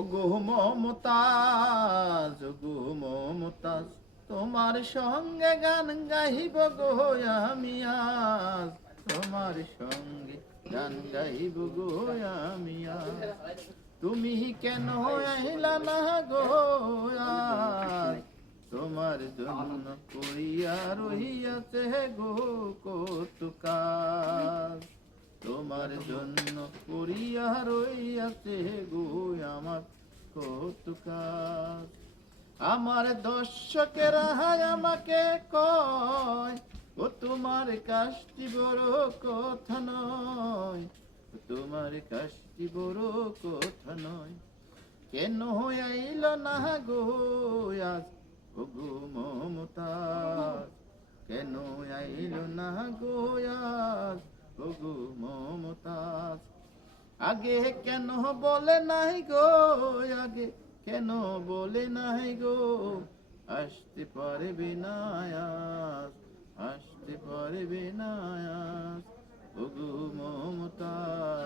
ওগো মমতাজ, ওগো মমতাজ, তোমার সঙ্গে গান গাইব গো আমি আজ, তোমার সঙ্গে গান গাইব গো আমি আজ। তুমি কেন আইলা না গো আজ, তোমার জন্য করিয়া রহিয়াছে গো কত কাজ, তোমার জন্য করিয়া রইয়াছে গো আমার কত কাজ। আমার দর্শকেরা আমাকে কয়, ও তোমার কাজটি বড় কথা নয়, ও তোমার কাজটি বড় কথা নয়। কেন আইল না গো আজ, ও গো মমতাজ, কেন আইল না গো আজ, ও গো মমতাজ। আগে কেন বলে নাই গো, আগে কেন বলে নাই গো, আসতে পারবে না আজ, আসতে পারবে না আজ, ও গো মমতাজ।